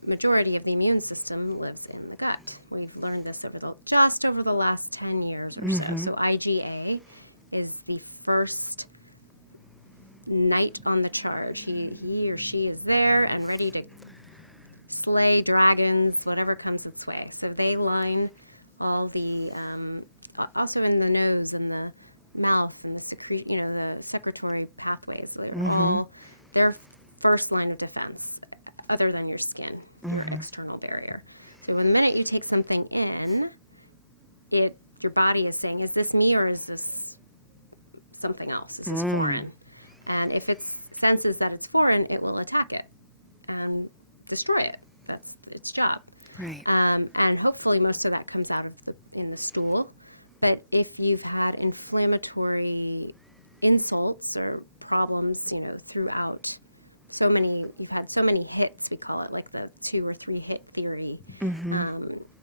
Majority of the immune system lives in the gut. We've learned this over the last 10 years or so. So IgA is the first knight on the charge. He or she is there and ready to slay dragons, whatever comes its way. So they line all the, also in the nose and the mouth and the the secretory pathways. They're all their first line of defense, other than your skin, your external barrier. So when the minute you take something in, your body is saying, is this me or is this something else? Is this foreign? And if it senses that it's foreign, it will attack it and destroy it. That's its job. Right. And hopefully most of that comes out of in the stool. But if you've had inflammatory insults or problems, throughout you've had so many hits, we call it, like the 2 or 3 hit theory.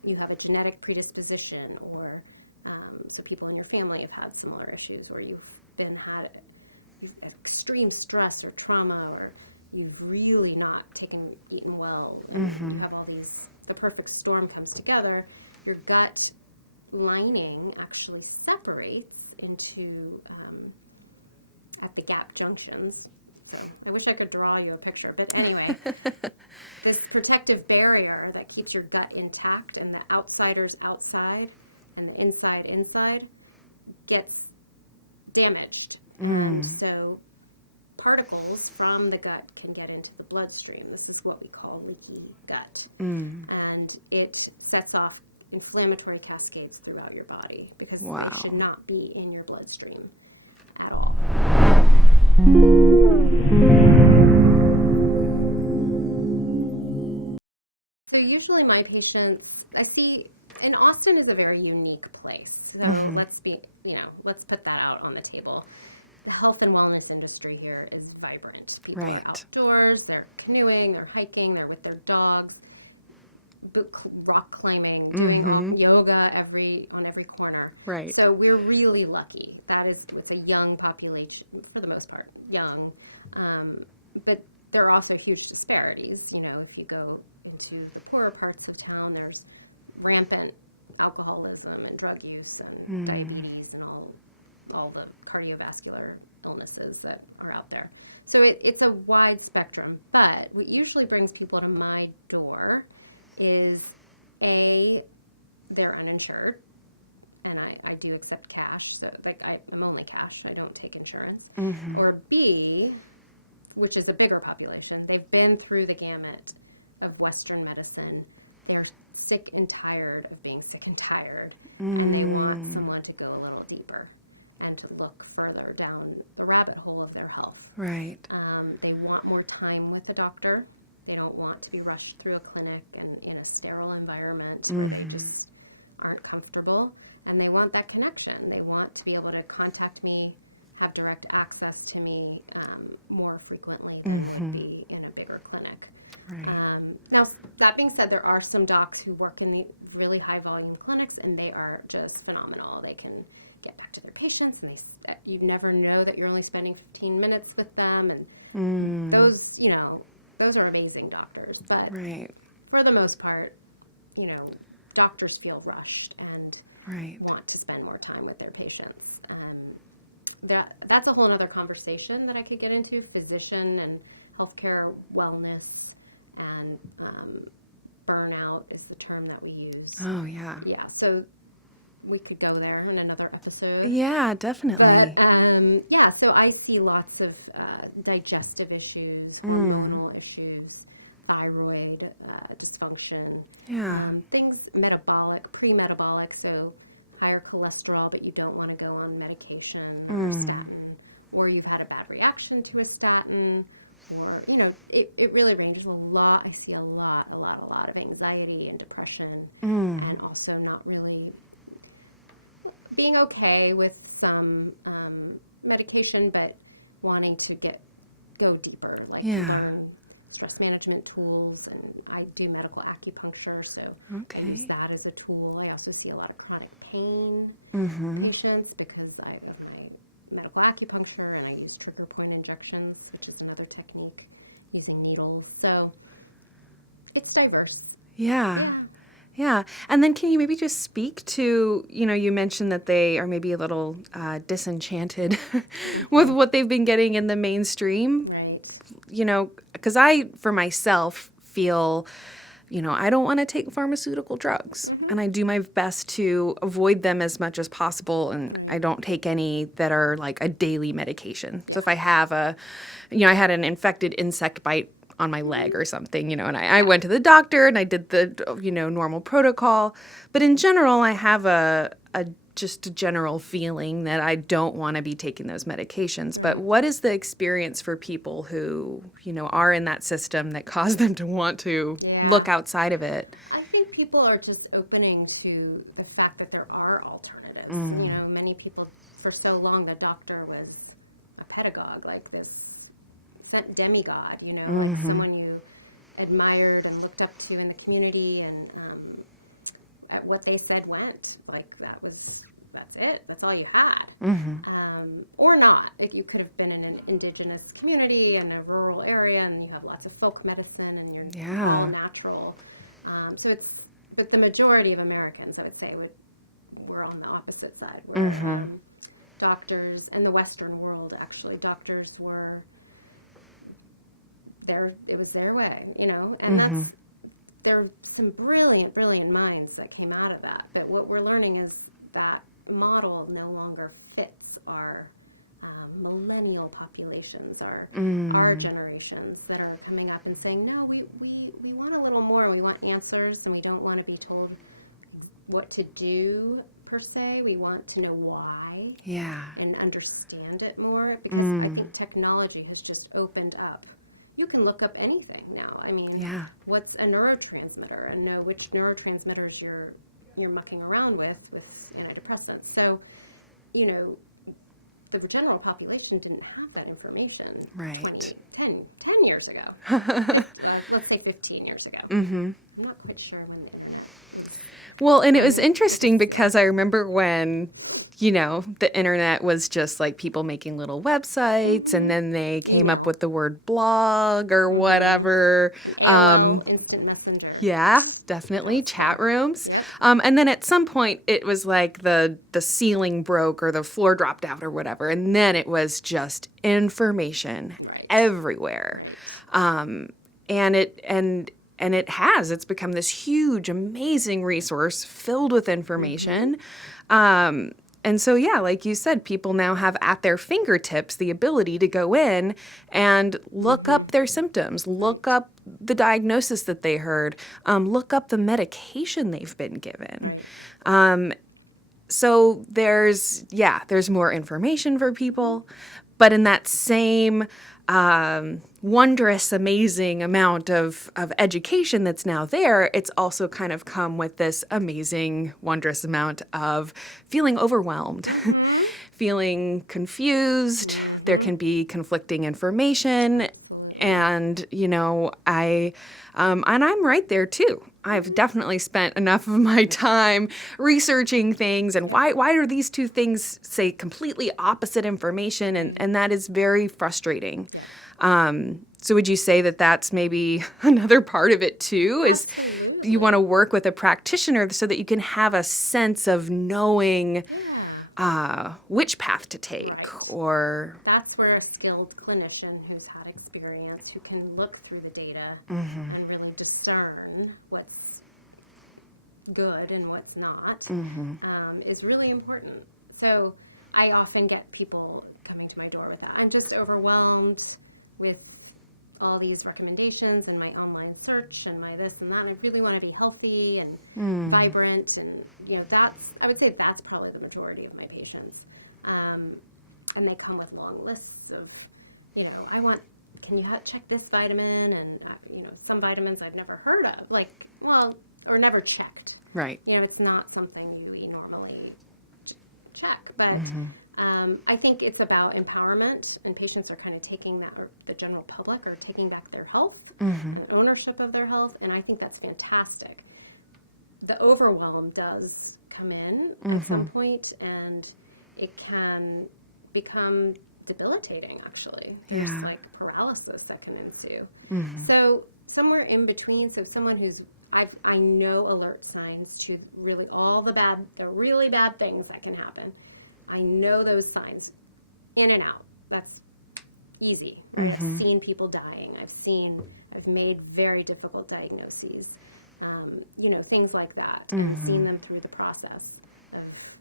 You have a genetic predisposition, or so people in your family have had similar issues, or you've had extreme stress or trauma, or you've really not eaten well, and you have all these, the perfect storm comes together. Your gut lining actually separates into, at the gap junctions. So I wish I could draw you a picture. But anyway, this protective barrier that keeps your gut intact, and the outsider's outside and the inside gets damaged. And so particles from the gut can get into the bloodstream. This is what we call leaky gut. And it sets off inflammatory cascades throughout your body, because they should not be in your bloodstream at all. So usually my patients, I see, and Austin is a very unique place. So let's put that out on the table. The health and wellness industry here is vibrant. People are outdoors, they're canoeing, they're hiking, they're with their dogs, rock climbing, doing all yoga on every corner. Right. So we're really lucky. It's a young population for the most part, young. But there are also huge disparities. If you go into the poorer parts of town, there's rampant alcoholism and drug use and diabetes and all the cardiovascular illnesses that are out there. So it's a wide spectrum. But what usually brings people to my door is, A, they're uninsured, and I do accept cash. So I'm only cash. I don't take insurance. Or B, which is a bigger population, they've been through the gamut of Western medicine. They're sick and tired of being sick and tired, and they want someone to go a little deeper and to look further down the rabbit hole of their health. Right. They want more time with a doctor. They don't want to be rushed through a clinic and in a sterile environment where they just aren't comfortable. And they want that connection. They want to be able to contact me, have direct access to me more frequently than would be in a bigger clinic. Right. Now, that being said, there are some docs who work in the really high volume clinics, and they are just phenomenal. They can get back to their patients, and you never know that you're only spending 15 minutes with them. And those are amazing doctors. But for the most part, doctors feel rushed and want to spend more time with their patients. That's a whole other conversation that I could get into, physician and healthcare wellness, and burnout is the term that we use. Oh, yeah. Yeah, so we could go there in another episode. Yeah, definitely. But, so I see lots of digestive issues, hormonal issues, thyroid dysfunction, things metabolic, pre-metabolic, so higher cholesterol, but you don't want to go on medication or statin, or you've had a bad reaction to a statin, or, it really ranges a lot. I see a lot of anxiety and depression, and also not really being okay with some medication, but wanting to go deeper, learn stress management tools. And I do medical acupuncture, so I use that as a tool. I also see a lot of chronic pain patients because of my medical acupuncture, and I use trigger point injections, which is another technique using needles. So It's diverse. Yeah. Yeah. Yeah. And then can you maybe just speak to, you mentioned that they are maybe a little disenchanted with what they've been getting in the mainstream. Right. Because I, for myself, feel, I don't want to take pharmaceutical drugs. And I do my best to avoid them as much as possible. And I don't take any that are like a daily medication. Yeah. So if I have I had an infected insect bite on my leg or something, and I went to the doctor and I did the, normal protocol. But in general, I have just a general feeling that I don't want to be taking those medications. Right. But what is the experience for people who, are in that system that cause them to want to look outside of it? I think people are just opening to the fact that there are alternatives. Many people, for so long, the doctor was a pedagogue, like this demigod, like someone you admired and looked up to in the community, and at what they said went. Like that's it. That's all you had. Or not. Like you could have been in an indigenous community in a rural area, and you have lots of folk medicine, and you're all natural. But the majority of Americans, I would say, were on the opposite side, where doctors, and the Western world, actually, doctors were it was their way, and there are some brilliant minds that came out of that. But what we're learning is that model no longer fits our millennial populations, our generations that are coming up and saying, no, we want a little more. We want answers, and we don't want to be told what to do per se. We want to know why and understand it more, because I think technology has just opened up. You can look up anything now. I mean, what's a neurotransmitter, and know which neurotransmitters you're mucking around with antidepressants. So, the general population didn't have that information 10 years ago. Let's say 15 years ago. I'm not quite sure when the internet was. Well, and it was interesting because I remember when, the internet was just like people making little websites, and then they came up with the word blog or whatever. An AOL Instant Messenger. Yeah, definitely. Chat rooms. Yep. And then at some point it was like the ceiling broke or the floor dropped out or whatever. And then it was just information everywhere. Right. And it's become this huge, amazing resource filled with information. And so, like you said, people now have at their fingertips the ability to go in and look up their symptoms, look up the diagnosis that they heard, look up the medication they've been given. Right. So there's more information for people, but in that same wondrous, amazing amount of education that's now there, it's also kind of come with this amazing, wondrous amount of feeling overwhelmed, feeling confused. There can be conflicting information. Absolutely. And, and I'm right there too. I've definitely spent enough of my time researching things and why are these two things say completely opposite information, and that is very frustrating. So would you say that that's maybe another part of it too? Absolutely. You want to work with a practitioner so that you can have a sense of knowing which path to take. Right. Or that's where a skilled clinician who's had experience, who can look through the data and really discern what's good and what's not, is really important. So I often get people coming to my door with that. I'm just overwhelmed with all these recommendations and my online search and my this and that, and I really want to be healthy and vibrant, and I would say that's probably the majority of my patients, and they come with long lists of, can you check this vitamin, and some vitamins I'd never heard of, or never checked. Right. It's not something you normally check, but I think it's about empowerment, and patients are kind of taking that, or the general public are taking back their health and ownership of their health, and I think that's fantastic. The overwhelm does come in at some point, and it can become debilitating, actually. There's paralysis that can ensue. So somewhere in between. So someone I know alert signs to really all the really bad things that can happen. I know those signs in and out. That's easy, right? I've seen people dying. I've made very difficult diagnoses, things like that, and seen them through the process of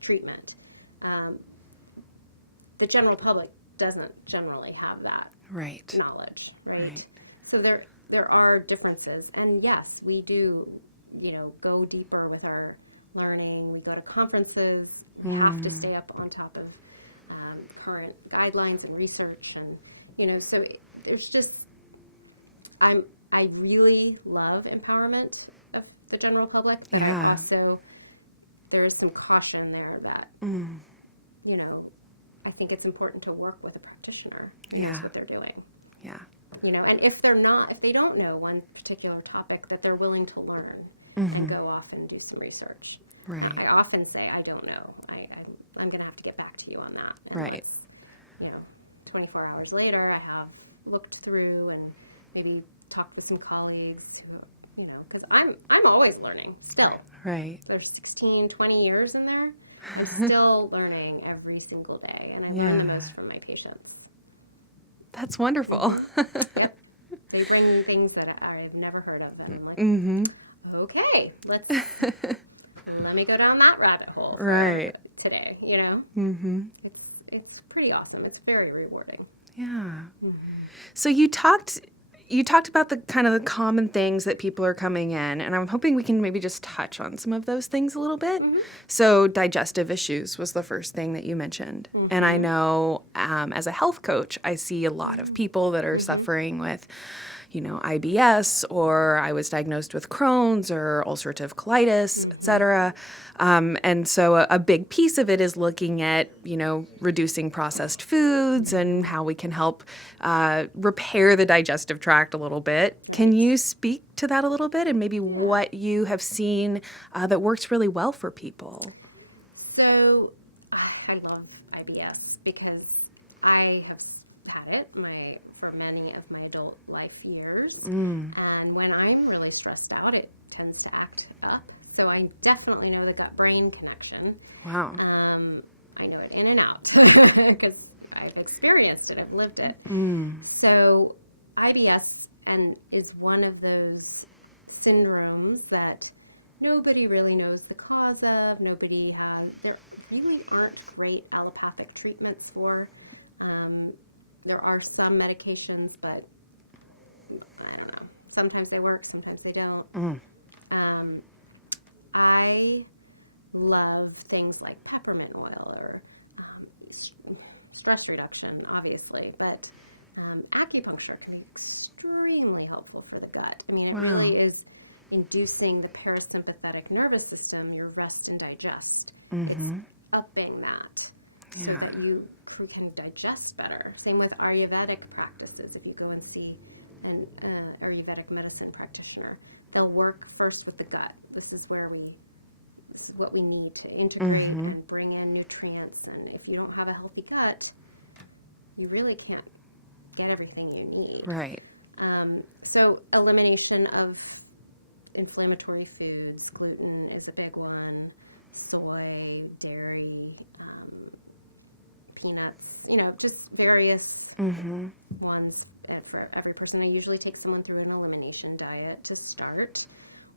treatment. The general public doesn't generally have that knowledge, right? So there are differences. And yes, we do, go deeper with our learning. We go to conferences. We have to stay up on top of current guidelines and research. And, so there's just, I really love empowerment of the general public, but I also, there is some caution there that, I think it's important to work with a practitioner who knows what they're doing. Yeah. And if they don't know one particular topic, that they're willing to learn and go off and do some research. Right. I often say, I don't know. I'm going to have to get back to you on that. And let's, 24 hours later, I have looked through and maybe talked with some colleagues who, because I'm always learning still. Right. There's 16, 20 years in there. I'm still learning every single day. And I learn the most from my patients. That's wonderful. Yep. They bring things that I've never heard of, and I'm like, okay, let me go down that rabbit hole for today, It's pretty awesome. It's very rewarding. Yeah. So you talked about the kind of the common things that people are coming in, and I'm hoping we can maybe just touch on some of those things a little bit. So digestive issues was the first thing that you mentioned. And I know as a health coach, I see a lot of people that are suffering with, IBS, or I was diagnosed with Crohn's or ulcerative colitis, et cetera. And so a big piece of it is looking at, reducing processed foods and how we can help repair the digestive tract a little bit. Right. Can you speak to that a little bit and maybe what you have seen that works really well for people? So I love IBS because I have had it for many of my adult life years. And when I'm really stressed out, it tends to act up. So I definitely know the gut-brain connection. Wow. I know it in and out because I've experienced it. I've lived it. So IBS is one of those syndromes that nobody really knows the cause of. There really aren't great allopathic treatments for. There are some medications, but I don't know. Sometimes they work, sometimes they don't. I love things like peppermint oil or stress reduction, obviously, but acupuncture can be extremely helpful for the gut. I mean, it really is inducing the parasympathetic nervous system, your rest and digest. It's upping that. So that you can digest better. Same with Ayurvedic practices. If you go and see an Ayurvedic medicine practitioner, they'll work first with the gut. This is what we need to integrate and bring in nutrients. And if you don't have a healthy gut, you really can't get everything you need. Right. So elimination of inflammatory foods, gluten is a big one, soy, dairy, peanuts, just various ones for every person. I usually take someone through an elimination diet to start,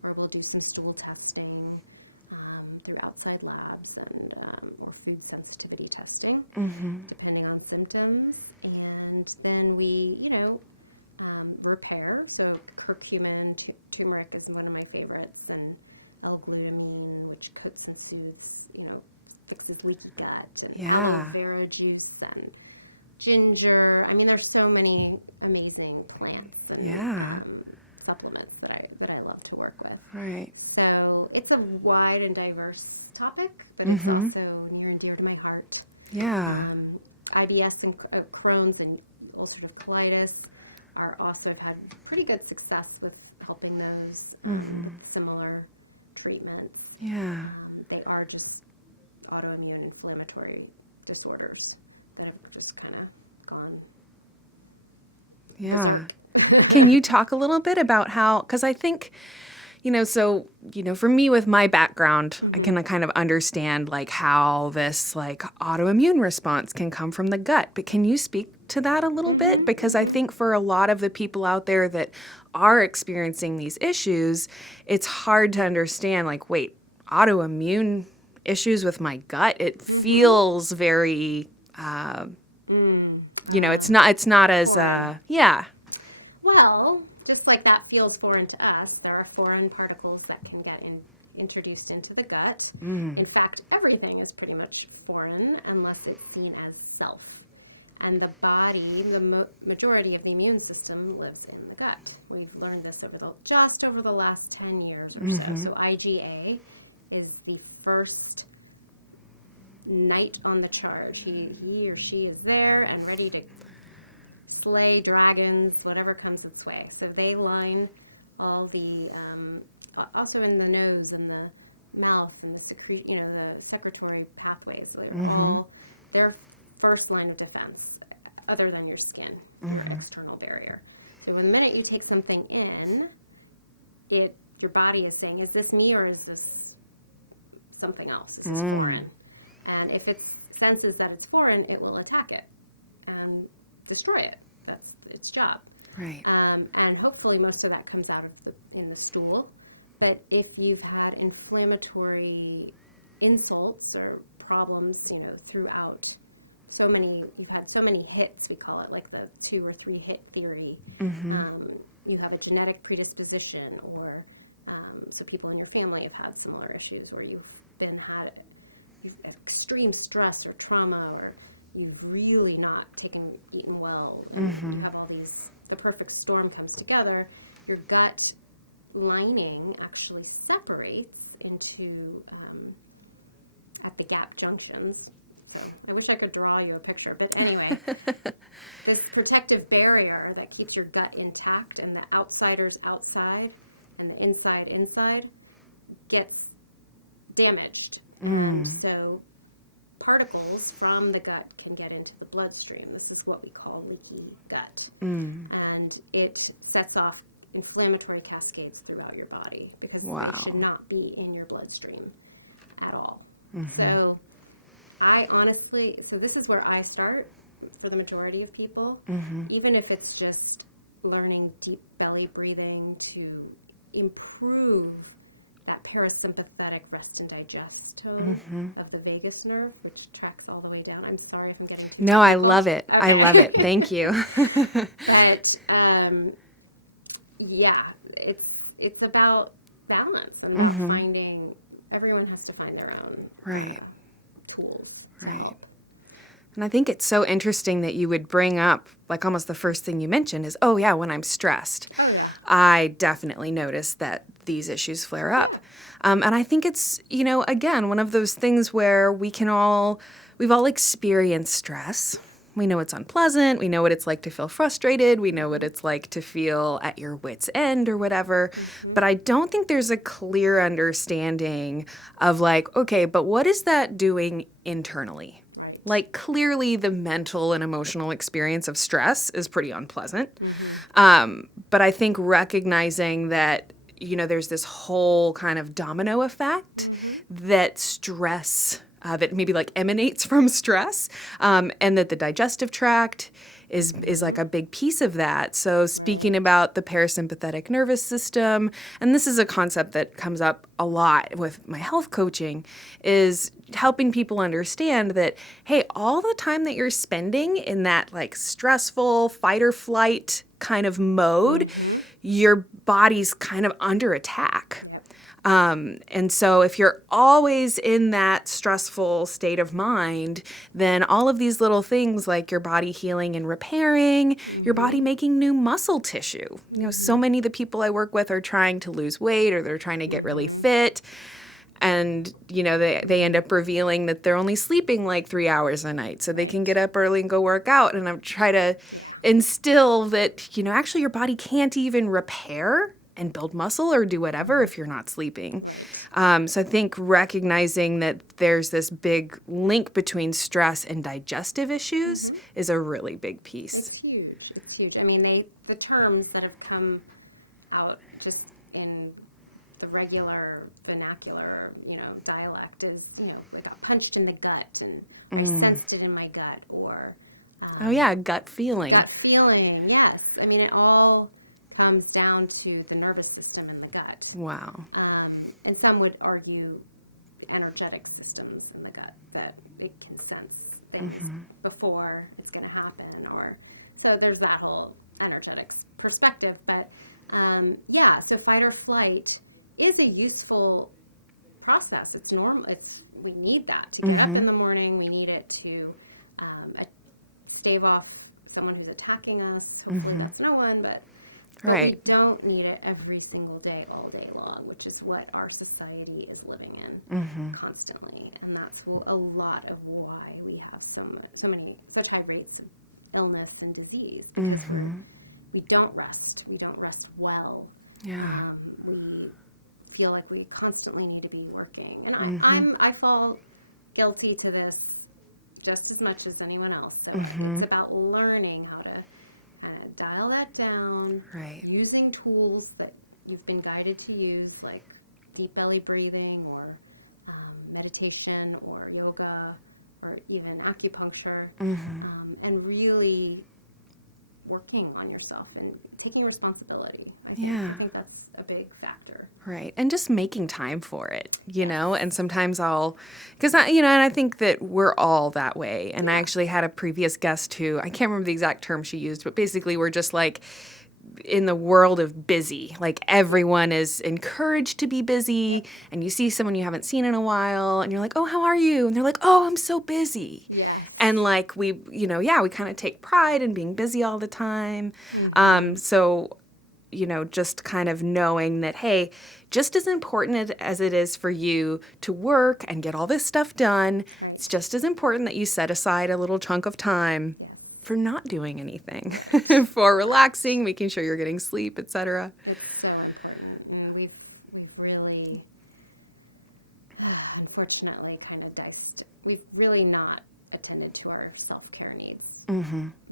or we'll do some stool testing through outside labs and or food sensitivity testing, depending on symptoms. And then we, repair. So curcumin, turmeric is one of my favorites, and L-glutamine, which coats and soothes, fixes leaky gut, and aloe vera juice and ginger. I mean, there's so many amazing plants and supplements that I love to work with. Right. So it's a wide and diverse topic, but it's also near and dear to my heart. Yeah. IBS and Crohn's and ulcerative colitis I've had pretty good success with helping those with similar treatments. Yeah. They are just autoimmune inflammatory disorders that have just kind of gone berserk. Can you talk a little bit about how, because I think, for me with my background, I can kind of understand like how this like autoimmune response can come from the gut. But can you speak to that a little bit? Because I think for a lot of the people out there that are experiencing these issues, it's hard to understand like, wait, autoimmune issues with my gut, it feels very, it's not as, foreign. Well, just like that feels foreign to us, there are foreign particles that can get introduced into the gut. In fact, everything is pretty much foreign unless it's seen as self. And the body, the majority of the immune system lives in the gut. We've learned this over the last 10 years or so. So IgA is the first knight on the charge. He or she is there and ready to slay dragons, whatever comes its way. So they line all the, also in the nose and the mouth and the the secretory pathways. They're all their first line of defense, other than your skin, your external barrier. So when the minute you take something in, your body is saying, is this me or is this something else? Is this foreign? And if it senses that it's foreign, it will attack it and destroy it. That's its job. Right. And hopefully most of that comes out in the stool. But if you've had inflammatory insults or problems, throughout you've had so many hits, we call it, like the 2 or 3 hit theory. You have a genetic predisposition, or so people in your family have had similar issues, or you've extreme stress or trauma, or you've really not eaten well, and you have all these, the perfect storm comes together. Your gut lining actually separates into, at the gap junctions. So I wish I could draw you a picture, but anyway, this protective barrier that keeps your gut intact and the outsider's outside and the inside gets damaged. And so particles from the gut can get into the bloodstream. This is what we call leaky gut. And it sets off inflammatory cascades throughout your body because they should not be in your bloodstream at all. So this is where I start for the majority of people, even if it's just learning deep belly breathing to improve that parasympathetic rest and digest tone of the vagus nerve, which tracks all the way down. I'm sorry if I'm getting too technical. No, I love it. Okay. I love it. Thank you. But it's about balance and about finding. Everyone has to find their own tools to help. And I think it's so interesting that you would bring up, like almost the first thing you mentioned is, when I'm stressed. Oh, yeah. I definitely notice that these issues flare up. Yeah. And I think it's, again, one of those things where we've all experienced stress. We know it's unpleasant. We know what it's like to feel frustrated. We know what it's like to feel at your wit's end or whatever. But I don't think there's a clear understanding of like, okay, but what is that doing internally? Right. Like clearly the mental and emotional experience of stress is pretty unpleasant. But I think recognizing that, there's this whole kind of domino effect that stress that maybe like emanates from stress, and that the digestive tract is like a big piece of that. So speaking about the parasympathetic nervous system, and this is a concept that comes up a lot with my health coaching, is helping people understand that, hey, all the time that you're spending in that like stressful fight or flight kind of mode, your body's kind of under attack. Yep. And so if you're always in that stressful state of mind, then all of these little things like your body healing and repairing, your body making new muscle tissue. So many of the people I work with are trying to lose weight or they're trying to get really fit. And, they end up revealing that they're only sleeping like 3 hours a night so they can get up early and go work out. And I'm trying to instill that, actually your body can't even repair and build muscle or do whatever if you're not sleeping. Right. So I think recognizing that there's this big link between stress and digestive issues is a really big piece. It's huge. It's huge. I mean, the terms that have come out just in the regular vernacular, dialect is, I got punched in the gut and or I sensed it in my gut, or gut feeling. Gut feeling, yes. I mean, it all comes down to the nervous system in the gut. Wow. And some would argue energetic systems in the gut, that it can sense things before it's going to happen, or so there's that whole energetics perspective. But so fight or flight is a useful process. It's normal. We need that to get up in the morning. We need it to stave off someone who's attacking us. Hopefully that's no one, but we don't need it every single day, all day long, which is what our society is living in constantly. And that's a lot of why we have such high rates of illness and disease, because we don't rest. We don't rest well. Yeah. We feel like we constantly need to be working. And I fall guilty to this just as much as anyone else. So it's about learning how to kind of dial that down, using tools that you've been guided to use, like deep belly breathing or meditation or yoga or even acupuncture, and really working on yourself and taking responsibility. I think that's a big factor. Right. And just making time for it, you know, and sometimes because I think that we're all that way. And I actually had a previous guest who, I can't remember the exact term she used, but basically we're just like in the world of busy. Like everyone is encouraged to be busy, and you see someone you haven't seen in a while and you're like, oh, how are you? And they're like, oh, I'm so busy. Yes. And like we kind of take pride in being busy all the time. So, just kind of knowing that, hey, just as important as it is for you to work and get all this stuff done, it's just as important that you set aside a little chunk of time for not doing anything, for relaxing, making sure you're getting sleep, etc. It's so important. And we've really, unfortunately, kind of we've really not attended to our self-care needs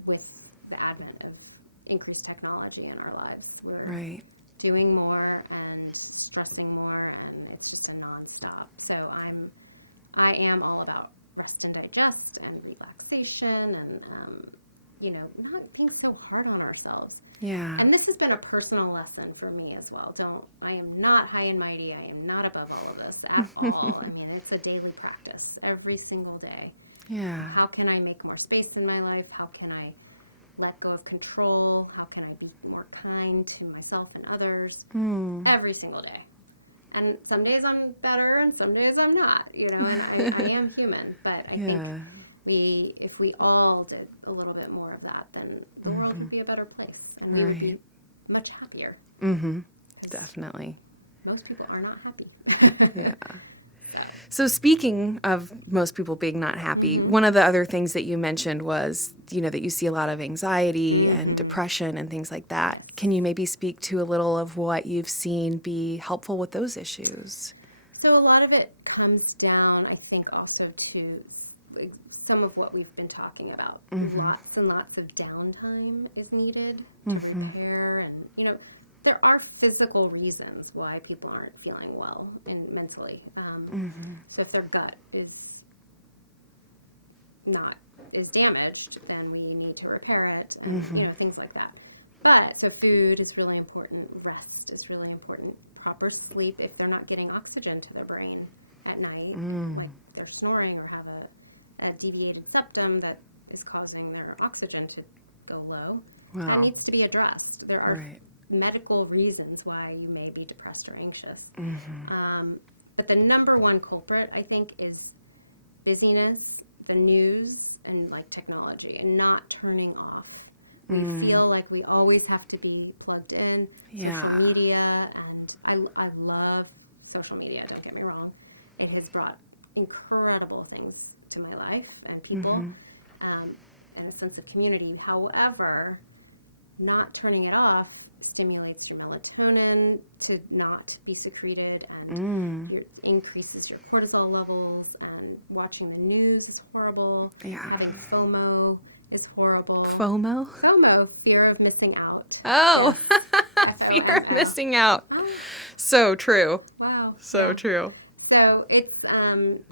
with the advent of increased technology in our lives. We're doing more and stressing more, and it's just a nonstop. So I am all about rest and digest and relaxation and, not being so hard on ourselves. Yeah. And this has been a personal lesson for me as well. I am not high and mighty. I am not above all of this at all. I mean, it's a daily practice every single day. Yeah. How can I make more space in my life? How can I let go of control? How can I be more kind to myself and others? Every single day. And some days I'm better and some days I'm not, and I am human. But I think if we all did a little bit more of that, then the world would be a better place and we would be much happier. Because definitely. Most people are not happy. So speaking of most people being not happy, one of the other things that you mentioned was, that you see a lot of anxiety and depression and things like that. Yes. Can you maybe speak to a little of what you've seen be helpful with those issues? So a lot of it comes down, I think, also to some of what we've been talking about. Lots and lots of downtime is needed to repair and, there are physical reasons why people aren't feeling well mentally. So if their gut is damaged, then we need to repair it and, things like that. But so food is really important. Rest is really important. Proper sleep, if they're not getting oxygen to their brain at night, like they're snoring or have a deviated septum that is causing their oxygen to go low, that needs to be addressed. There are medical reasons why you may be depressed or anxious. But the number one culprit, I think, is busyness, the news, and like technology, and not turning off. We feel like we always have to be plugged in, social media, and I love social media, don't get me wrong. It has brought incredible things to my life and people and a sense of community. However, not turning it off stimulates your melatonin to not be secreted, and increases your cortisol levels, and watching the news is horrible. Having FOMO is horrible. FOMO? FOMO, fear of missing out. Oh. Yes. FOMO. Fear of missing out. So true. Wow. So true. So it's, I'm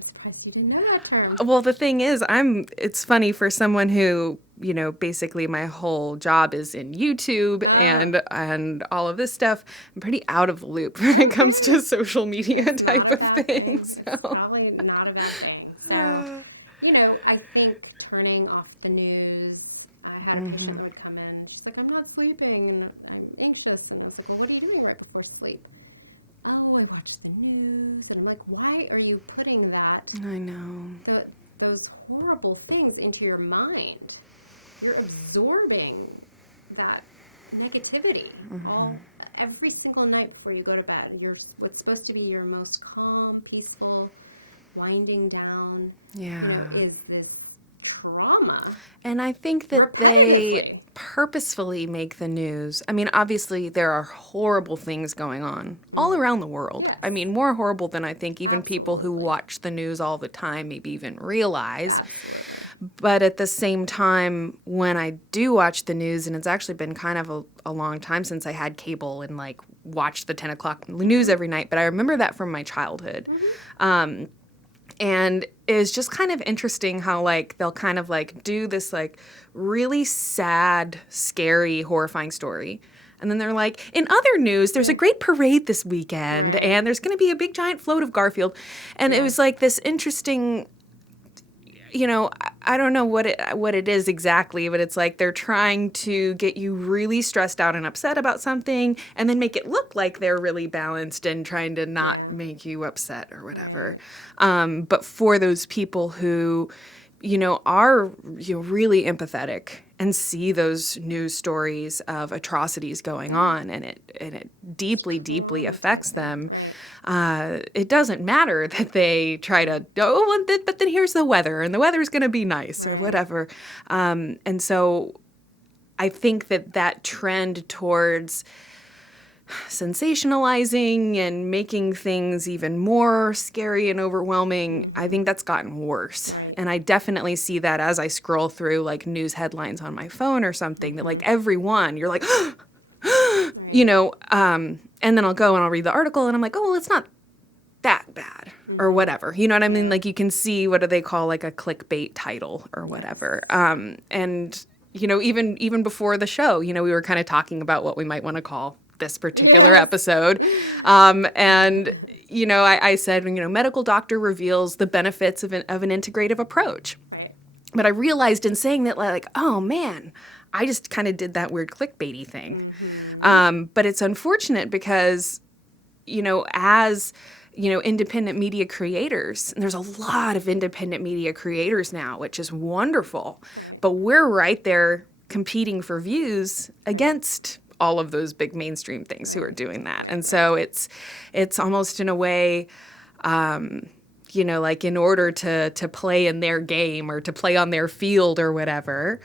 surprised you didn't know that term. Well, the thing is, it's funny for someone who, basically my whole job is in YouTube and all of this stuff. I'm pretty out of the loop when it comes to social media. It's not a bad thing. It's probably not a bad thing. So, I think turning off the news. I had a patient that would come in. She's like, I'm not sleeping and I'm anxious. And I was like, well, what are you doing right before sleep? Oh, I watch the news. And I'm like, why are you putting that? I know. Those horrible things into your mind. You're absorbing that negativity every single night before you go to bed. What's supposed to be your most calm, peaceful, winding down, is this trauma. And I think that repetitively they purposefully make the news. I mean, obviously there are horrible things going on all around the world. Yes. I mean, more horrible than I think even people who Absolutely. watch the news all the time maybe even realize. Absolutely. But at the same time, when I do watch the news, and it's actually been kind of a long time since I had cable and watched the 10 o'clock news every night, but I remember that from my childhood. And it's just kind of interesting how, they'll kind of, do this, really sad, scary, horrifying story. And then they're like, in other news, there's a great parade this weekend, Right. and there's going to be a big, giant float of Garfield. And it was, this interesting, I don't know what it is exactly, but it's they're trying to get you really stressed out and upset about something and then make it look like they're really balanced and trying to not make you upset or whatever. Right. But for those people who, are really empathetic and see those news stories of atrocities going on, and it deeply affects them. Right. It doesn't matter that they try to but then here's the weather, and the weather's going to be nice or whatever. And so I think that trend towards sensationalizing and making things even more scary and overwhelming, I think that's gotten worse. Right. And I definitely see that as I scroll through news headlines on my phone or something, that every one you're like, Right. and then I'll go and I'll read the article and I'm like, oh, well, it's not that bad or whatever. You know what I mean? Yeah. You can see, what do they call a clickbait title or whatever. Yes. And, even before the show, we were kind of talking about what we might want to call this particular episode. And, I said, medical doctor reveals the benefits of an integrative approach. Right. But I realized in saying that, oh, man, I just kind of did that weird clickbaity thing. But it's unfortunate because, as independent media creators, and there's a lot of independent media creators now, which is wonderful. Right. But we're right there competing for views against all of those big mainstream things who are doing that. And so it's almost in a way, in order to play in their game or to play on their field or whatever,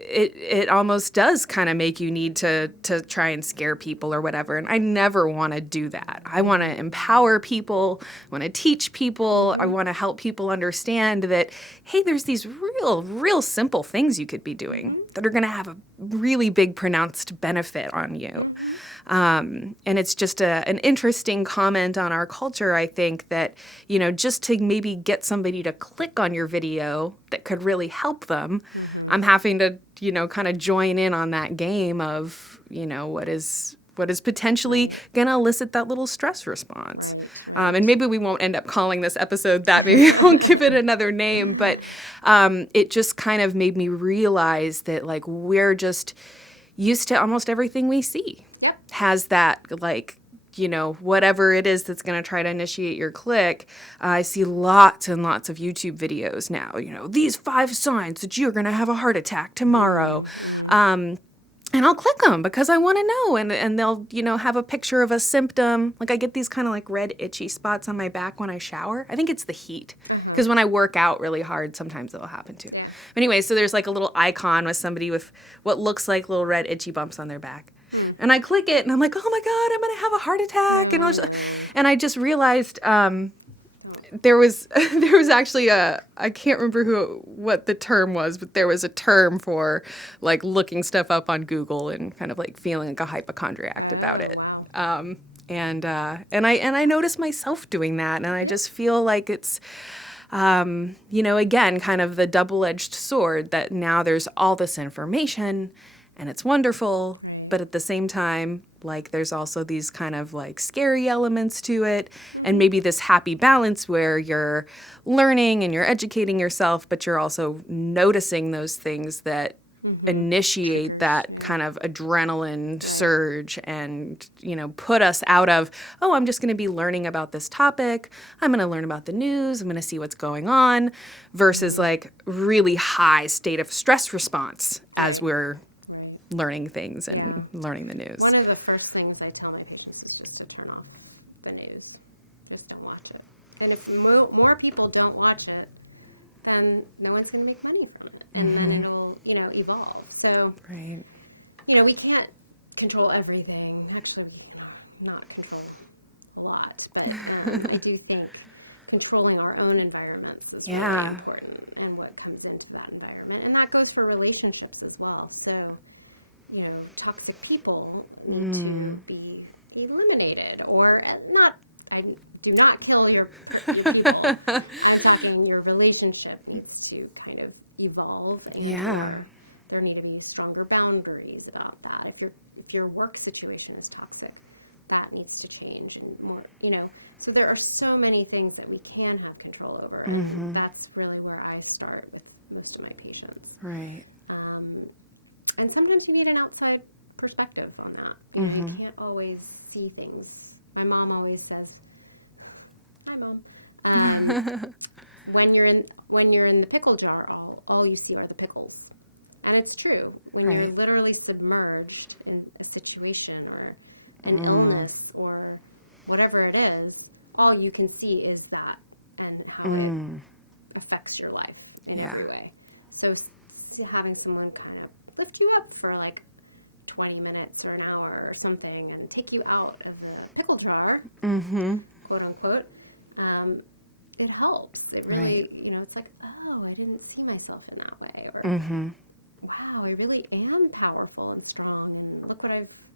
it almost does kind of make you need to try and scare people or whatever. And I never want to do that. I want to empower people, I want to teach people, I want to help people understand that, hey, there's these real simple things you could be doing that are going to have a really big pronounced benefit on you. And it's just an interesting comment on our culture, I think, that, just to maybe get somebody to click on your video that could really help them, I'm having to, kind of join in on that game of, what is potentially going to elicit that little stress response. Right. And maybe we won't end up calling this episode that. Maybe we won't give it another name. But it just kind of made me realize that, we're just used to almost everything we see. Yep. Has that, whatever it is that's going to try to initiate your click. I see lots and lots of YouTube videos now, these 5 signs that you're going to have a heart attack tomorrow. And I'll click them because I want to know. And they'll, have a picture of a symptom. Like I get these kind of like red itchy spots on my back when I shower. I think it's the heat. Because when I work out really hard, sometimes it'll happen too. Yeah. Anyway, so there's like a little icon with somebody with what looks like little red itchy bumps on their back. And I click it and I'm like, oh my God, I'm going to have a heart attack. And I just realized there was actually I can't remember what the term was, but there was a term for like looking stuff up on Google and kind of like feeling like a hypochondriac about it. Oh, wow. And I noticed myself doing that, and I just feel like it's again, kind of the double-edged sword that now there's all this information and it's wonderful, right. But at the same time, like there's also these kind of like scary elements to it, and maybe this happy balance where you're learning and you're educating yourself, but you're also noticing those things that initiate Triggers, that kind of adrenaline surge and, put us out of, oh, I'm just going to be learning about this topic. I'm going to learn about the news. I'm going to see what's going on versus like really high state of stress response as we're learning things and learning the news. One of the first things I tell my patients is just to turn off the news. Just don't watch it. And if more people don't watch it, then no one's going to make money from it. And then it'll, evolve. So, we can't control everything. Actually, we can not control a lot. But I do think controlling our own environments is really important, and what comes into that environment. And that goes for relationships as well. So, toxic people need to be eliminated or not. I do not kill your people. I'm talking your relationship needs to kind of evolve, and or there need to be stronger boundaries about that. If your work situation is toxic, that needs to change, and more, So there are so many things that we can have control over, and that's really where I start with most of my patients. Right. And sometimes you need an outside perspective on that. You can't always see things. My mom always says, "Hi, Mom." When you're in the pickle jar, all you see are the pickles, and it's true. When you're literally submerged in a situation or an illness or whatever it is, all you can see is that and how it affects your life in every way. So having someone kind of lift you up for like 20 minutes or an hour or something and take you out of the pickle jar, quote unquote, it helps. It really, it's like, oh, I didn't see myself in that way. Or, wow, I really am powerful and strong, and look what I've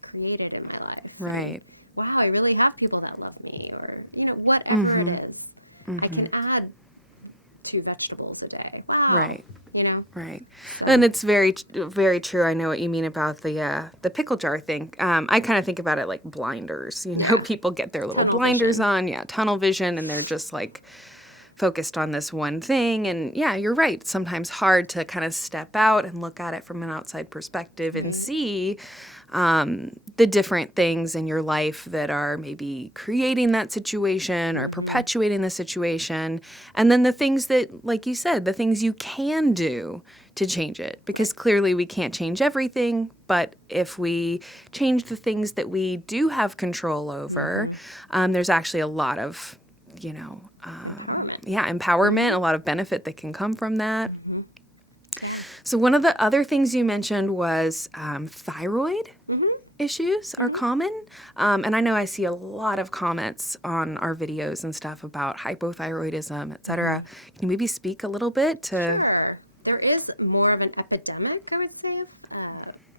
created in my life. Right. And, wow, I really have people that love me, or, whatever it is. I can add 2 vegetables a day. Wow. Right. Right. So. And it's very, very true. I know what you mean about the pickle jar thing. I kind of think about it like blinders. People get their little Tunnel blinders vision. on. Yeah, tunnel vision, and they're just like focused on this one thing. And yeah, you're right. It's sometimes hard to kind of step out and look at it from an outside perspective and see the different things in your life that are maybe creating that situation or perpetuating the situation. And then the things that, like you said, the things you can do to change it. Because clearly we can't change everything, but if we change the things that we do have control over, there's actually a lot of, empowerment. Yeah, empowerment, a lot of benefit that can come from that. Yeah. So one of the other things you mentioned was thyroid issues are common. And I know I see a lot of comments on our videos and stuff about hypothyroidism, et cetera. Can you maybe speak a little bit to... Sure. There is more of an epidemic, I would say, of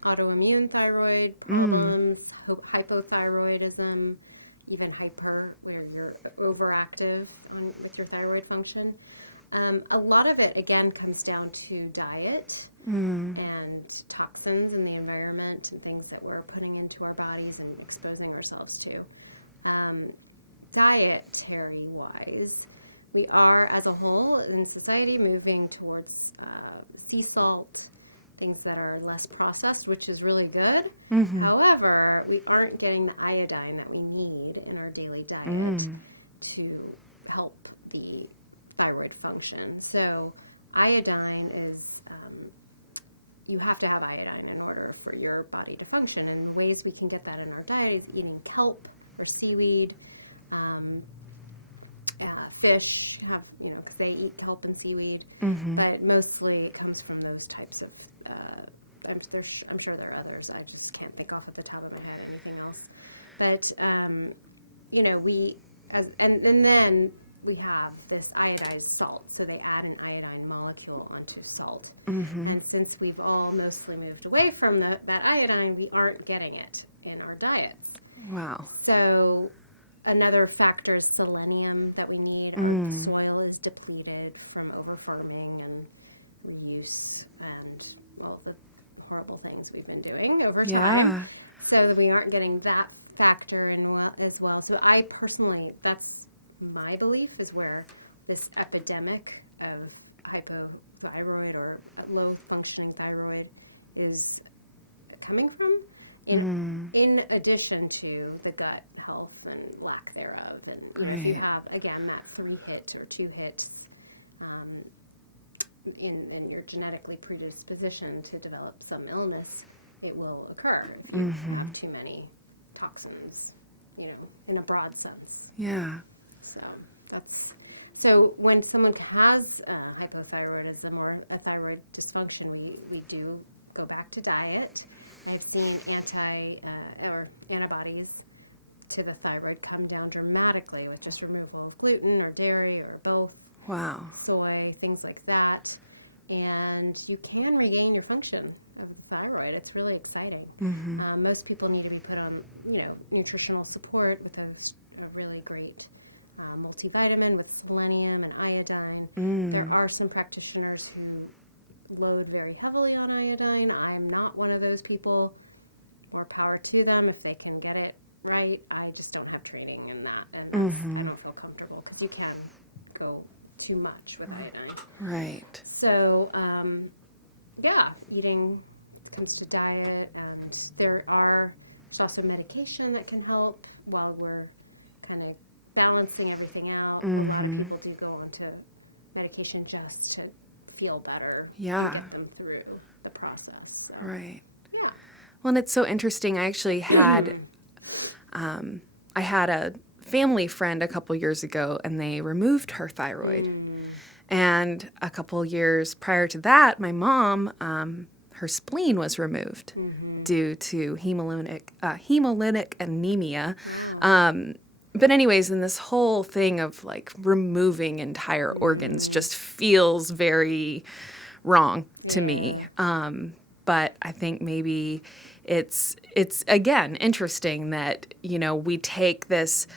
autoimmune thyroid problems, hypothyroidism, even hyper, where you're overactive with your thyroid function. A lot of it, again, comes down to diet and toxins in the environment and things that we're putting into our bodies and exposing ourselves to. Dietary-wise, we are, as a whole in society, moving towards sea salt, things that are less processed, which is really good. However, we aren't getting the iodine that we need in our daily diet to help the thyroid function. So iodine is you have to have iodine in order for your body to function. And the ways we can get that in our diet is eating kelp or seaweed. Fish have, because they eat kelp and seaweed, but mostly it comes from those types of, I'm sure there are others. I just can't think off at the top of my head anything else. But, and then we have this iodized salt. So they add an iodine molecule onto salt. And since we've all mostly moved away from that iodine, we aren't getting it in our diets. Wow. So another factor is selenium that we need. Our soil is depleted from over-farming and reuse and all the horrible things we've been doing over time. Yeah. So that we aren't getting that factor in as well. So I personally, that's my belief, is where this epidemic of hypothyroid or low-functioning thyroid is coming from. In addition to the gut health and lack thereof. And, if you have, again, that 3-hit or 2 hits, and you're genetically predispositioned to develop some illness, it will occur if you have too many toxins, in a broad sense. Yeah. So when someone has hypothyroidism or a thyroid dysfunction, we do go back to diet. I have seen antibodies to the thyroid come down dramatically with just removal of gluten or dairy or both. Wow. Soy, things like that. And you can regain your function of the thyroid. It's really exciting. Most people need to be put on, nutritional support with a really great multivitamin with selenium and iodine. There are some practitioners who load very heavily on iodine. I'm not one of those people. More power to them if they can get it right. I just don't have training in that, and I don't feel comfortable because you can go too much with iodine. Right. So, eating comes to diet, and there's also medication that can help while we're kind of balancing everything out. A lot of people do go on to medication just to feel better and get them through the process. So, right. Yeah. Well, and it's so interesting. I actually had, I had a family friend a couple years ago, and they removed her thyroid. And a couple years prior to that, my mom, her spleen was removed due to hemolytic anemia. Wow. But anyways, in this whole thing of like removing entire organs just feels very wrong to me. But I think maybe it's again interesting that we take this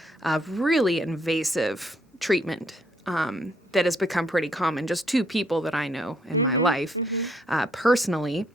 really invasive treatment that has become pretty common. Just 2 people that I know in my life personally.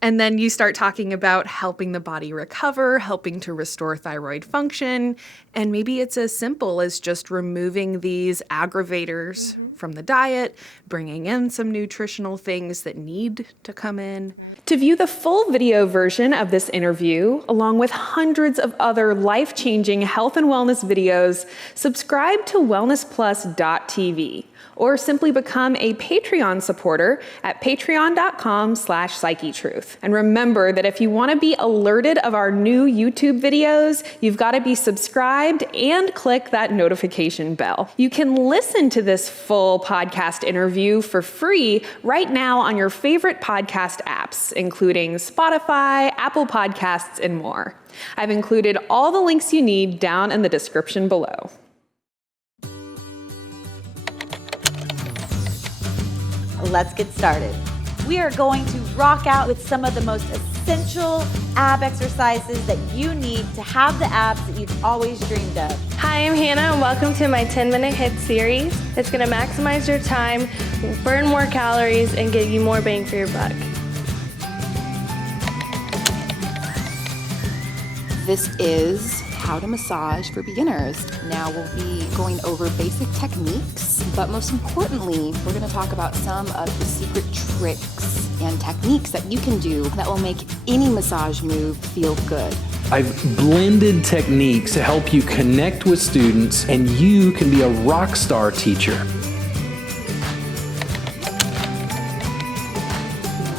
And then you start talking about helping the body recover, helping to restore thyroid function, and maybe it's as simple as just removing these aggravators from the diet, bringing in some nutritional things that need to come in. Right. To view the full video version of this interview, along with hundreds of other life-changing health and wellness videos, subscribe to WellnessPlus.tv. or simply become a Patreon supporter at patreon.com/Psychetruth. And remember that if you want to be alerted of our new YouTube videos, you've got to be subscribed and click that notification bell. You can listen to this full podcast interview for free right now on your favorite podcast apps, including Spotify, Apple Podcasts, and more. I've included all the links you need down in the description below. Let's get started. We are going to rock out with some of the most essential ab exercises that you need to have the abs that you've always dreamed of. Hi, I'm Hannah, and welcome to my 10-minute HIIT series. It's going to maximize your time, burn more calories, and give you more bang for your buck. This is how to massage for beginners. Now we'll be going over basic techniques, but most importantly, we're going to talk about some of the secret tricks and techniques that you can do that will make any massage move feel good. I've blended techniques to help you connect with students, and you can be a rock star teacher.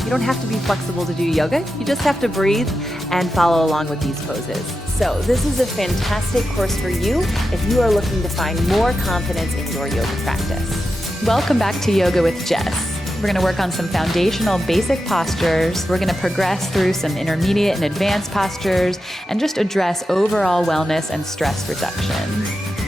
You don't have to be flexible to do yoga. You just have to breathe and follow along with these poses. So this is a fantastic course for you if you are looking to find more confidence in your yoga practice. Welcome back to Yoga with Jess. We're going to work on some foundational basic postures. We're going to progress through some intermediate and advanced postures and just address overall wellness and stress reduction.